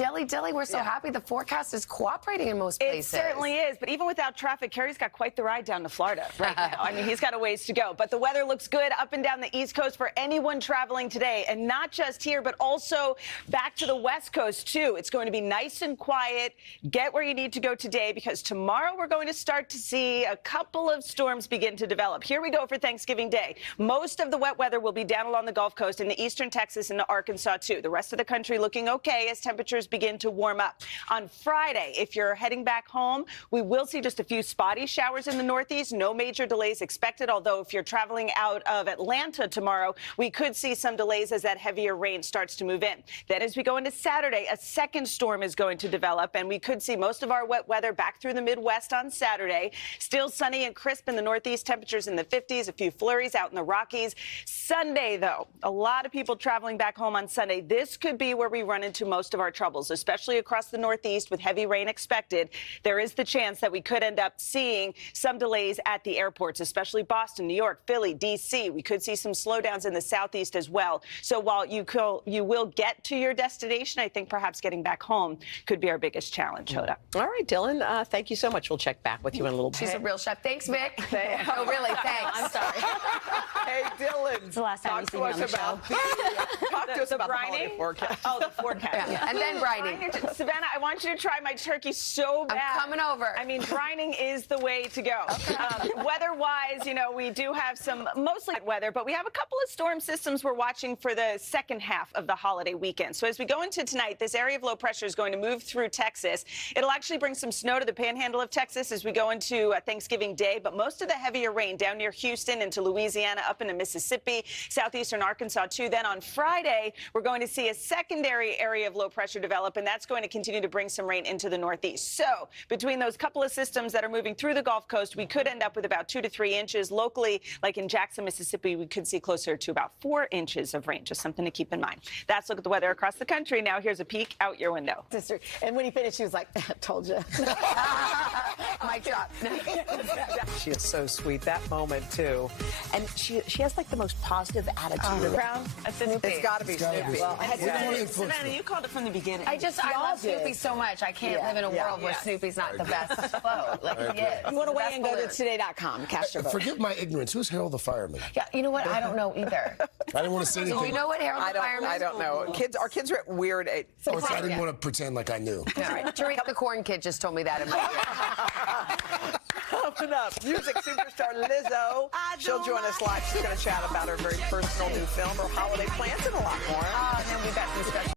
one. Dilly, we're so happy the forecast is cooperating in most places. It certainly is, but even without traffic, Kerry's got quite the ride down to Florida right now. I mean, he's got a ways to go, but the weather looks good up and down the East Coast for anyone traveling today, and not just here, but also back to the West Coast, too. It's going to be nice and quiet. Get where you need to go today, because tomorrow we're going to start to see a couple of storms begin to develop. Here we go for Thanksgiving Day. Most of the wet weather will be down along the Gulf Coast into eastern Texas and Arkansas, too. The rest of the country looking okay as temperatures begin to warm up. On Friday, if you're heading back home, we will see just a few spotty showers in the Northeast. No major delays expected, although if you're traveling out of Atlanta tomorrow, we could see some delays as that heavier rain starts to move in. Then as we go into Saturday, a second storm is going to develop, and we could see most of our wet weather back through the Midwest on Saturday. Still sunny and crisp in the Northeast, temperatures in the 50s, a few flurries out in the Rockies. Sunday, though, a lot of people traveling back home on Sunday. This could be where we run into most of our troubles, especially across the Northeast with heavy rain expected. There is the chance that we could end up seeing some delays at the airports, especially Boston, New York, Philly, D.C. We could see some slowdowns in the Southeast as well. So while you will get to your destination, I think perhaps getting back home could be our biggest challenge, Hoda. All right, Dylan, thank you so much. We'll check back with you in a little bit. She's a real chef. Thanks, Vic. Oh, really? Thanks. I'm sorry. Hey, Dylan. It's the last time you see me on the show. Talk to us about the holiday brining? forecast. Oh, the forecast. Yeah. And then brining. Savannah, I want you to try my turkey so bad. I'm coming over. I mean, brining is the way to go. Weather-wise, you know, we do have some mostly weather, but we have a couple of storm systems we're watching for the second half of the holiday weekend. So as we go into tonight, this area of low pressure is going to move through Texas. It'll actually bring some snow to the panhandle of Texas as we go into Thanksgiving Day, but most of the heavier rain down near Houston into Louisiana, up into Mississippi, southeastern Arkansas, too. Then on Friday, we're going to see a secondary area of low pressure develop, and that's going to continue to bring some rain into the Northeast. So between those couple of systems that are moving through the Gulf Coast, we could end up with about 2 to 3 inches. Locally, like in Jackson, Mississippi, we could see closer to about 4 inches of rain. Just something to keep in mind. That's a look at the weather across the country. Now here's a peek out your window. Sister. And when he finished, she was like, told you. Mic drop. She is so sweet. That moment, too. And she has, like, the most positive attitude. Crown? That's Snoopy. It's got to be Snoopy. Well, Savannah, you called it from the beginning. I love Snoopy so much. I can't live in a world where Snoopy's not the best float. Like he is. You want to weigh in, go to today.com. Cast your vote. Forgive my ignorance. Who's Harold the Fireman? Yeah, you know what? I don't know either. I didn't want to say anything. Do you know what Harold the Fireman is? I don't know. Our kids are at weird age. I didn't want to pretend like I knew. All right. Tariq the Corn Kid just told me that in my ear. Coming up, music superstar Lizzo. She'll join us live. She's going to chat about her very personal new film, her holiday plans, and a lot more. And then we've got some special